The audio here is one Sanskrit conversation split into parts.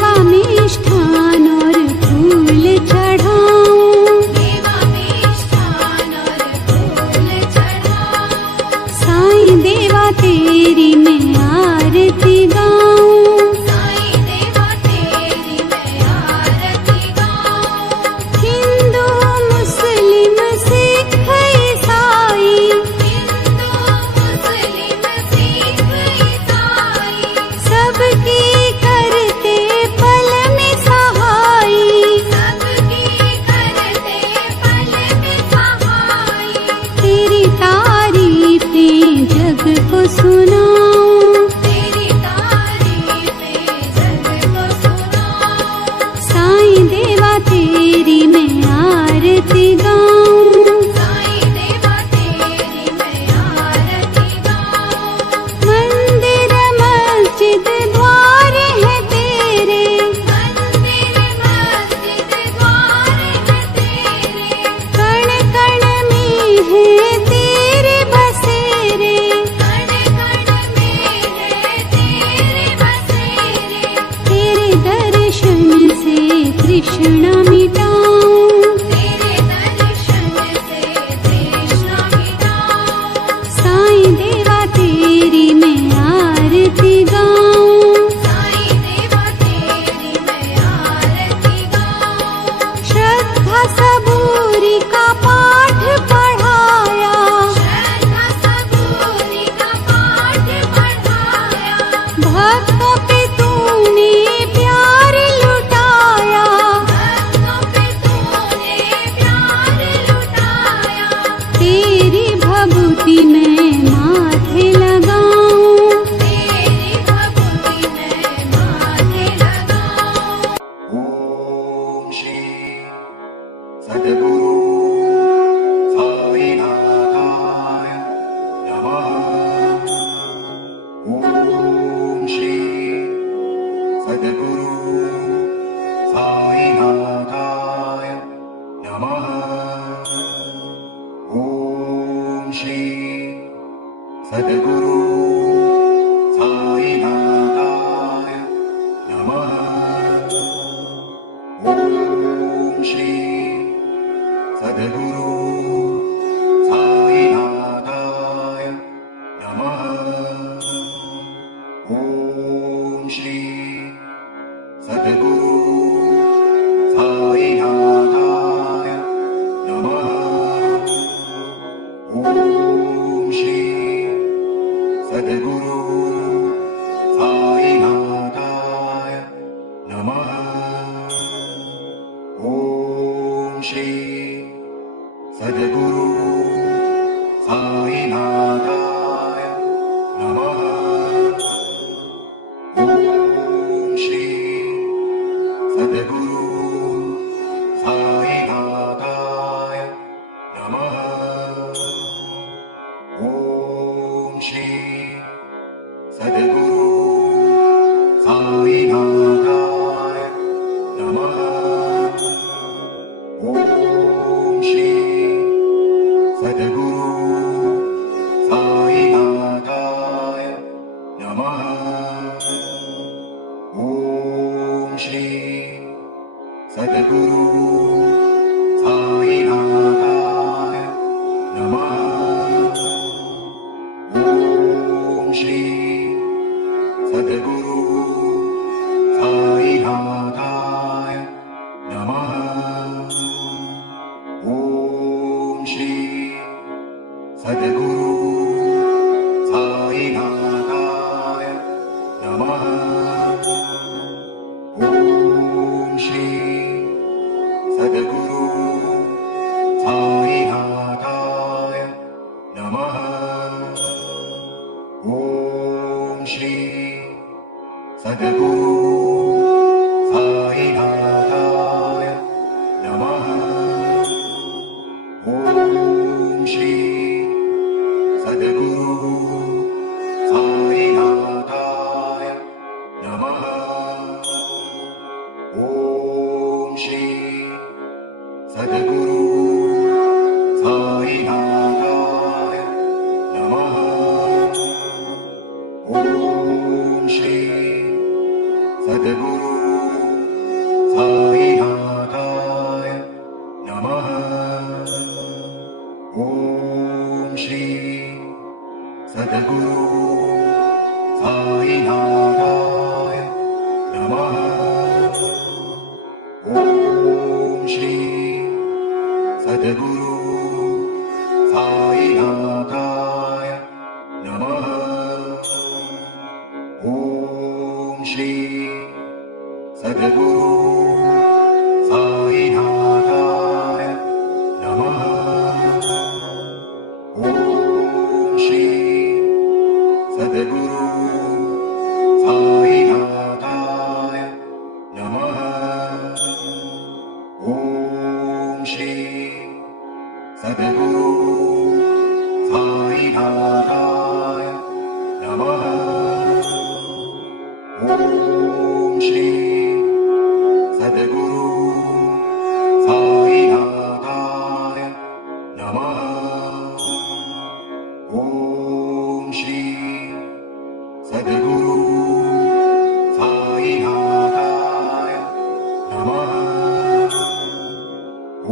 मेवा मिष्ठान और फूल चढ़ाऊं। मेवा मिष्ठान और फूल चढ़ाऊं। साईं देवा तेरी मैं आरती गाऊं। साईं देवा तेरी मैं आरती गाऊं। हिंदू मुस्लिम सिख ईसाई हिंदू मुस्लिम सिख ईसाई सबकी करते पल में सहाई। सबकी करते पल में सहाई। तेरी तारीफें जग को सुनाऊं। तेरी तारीफें जग को सुनाऊं। साईं देवा तेरी मैं आरती गाऊं। साईं देवा तेरी मैं आरती गाऊं। मंदिर मस्जिद द्वार है तेरे मंदिर मस्जिद द्वार है तेरे। कण कण में है तेरे बसेरे। कण कण में है तेरे बसेरे। तेरे दर्शन से तृष्णा मिटाऊं। तेरे दर्शन से तृष्णा मिटाऊं। साईं देवा तेरी मैं आरती गाऊं। साईं देवा तेरी मैं आरती गाऊं। श्रद्धा सबूरी का पाठ पढ़ाया। श्रद्धा सबूरी का पाठ पढ़ाया। भक्तों पे तूने प्यार लुटाया। भक्तों पे तूने प्यार लुटाया। तेरी भभूति मैं माथे लगाऊं। तेरी भक्ति मैं माथे लगाऊं। ॐ श्री सद्गुरु साईनाथाय नमः। ॐ श्री सद्गुरु साईनाथाय नमः। ॐ श्री सद्गुरु साईनाथाय नमः। ॐ श्री सद्गुरु साईनाथाय नमः। ॐ श्री सद्गुरु साईनाथाय नमः। ॐ श्री सद्गुरु साईनाथाय नमः। ॐ श्री सद्गुरु साईनाथाय नमः। ॐ श्री सद्गुरु साईनाथाय नमः। ॐ श्री सद्गुरु साईनाथाय नमः। ॐ श्री सद्गुरु साईनाथाय नमः। ॐ श्री सद्गुरु साईनाथाय नमः। ॐ श्री सद्गुरु साईनाथाय नमः। ॐ श्री सद्गुरु साईनाथाय नमः। ॐ श्री सद्गुरु साईनाथाय नमः। ॐ श्री सद्गुरु साईनाथाय नमः। ॐ श्री सद्गुरु साईनाथाय नमः। ॐ श्री सद्गुरु साईनाथाय नमः। ॐ श्री सद्गुरु नमः ॐ श्री सद्गुरु साईनाथाय नमः ॐ श्री सद्गुरु साईनाथाय नमः ॐ श्री सद्गुरु साईनाथाय नमः ॐ श्री सद्गुरु साईनाथाय नमः ॐ श्री सद्गुरु साईनाथाय नमः ॐ श्री सद्गुरु साईनाथाय नमः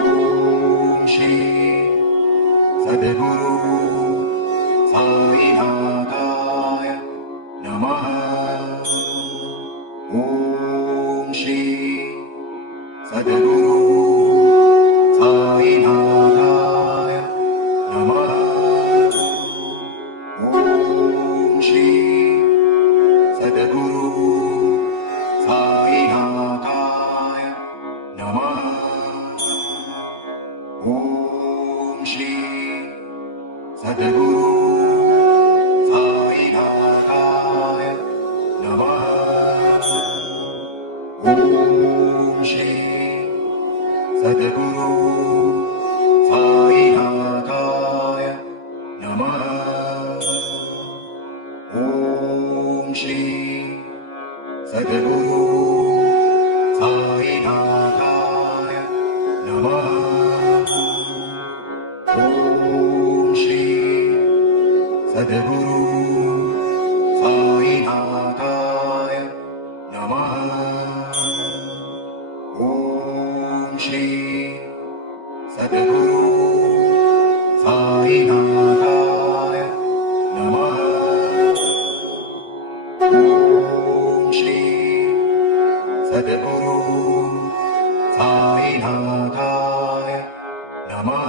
ॐ श्री सद्गुरु साईनाथाय नमः ॐ श्री सद्गुरु साईनाथाय नमः ॐ श्री सद्गुरु साईनाथाय नमः ॐ श्री सद्गुरु साईनाथाय नमः ॐ श्री सद्गुरु साईनाथाय नमः ॐ श्री सद्गुरु साईनाथाय नमः ॐ श्री सद्गुरु साईनाथाय नमः ॐ श्री सद्गुरु साईनाथाय नमः ॐ श्री सद्गुरु साईनाथाय नमः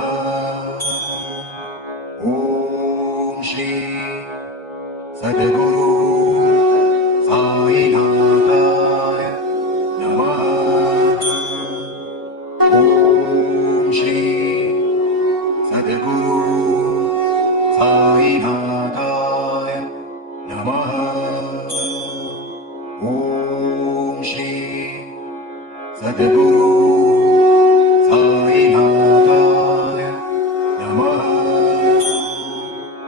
ॐ श्री सद्गुरु साईनाथाय नमः ॐ श्री सद्गुरु साईनाथाय नमः ॐ श्री सद्गुरु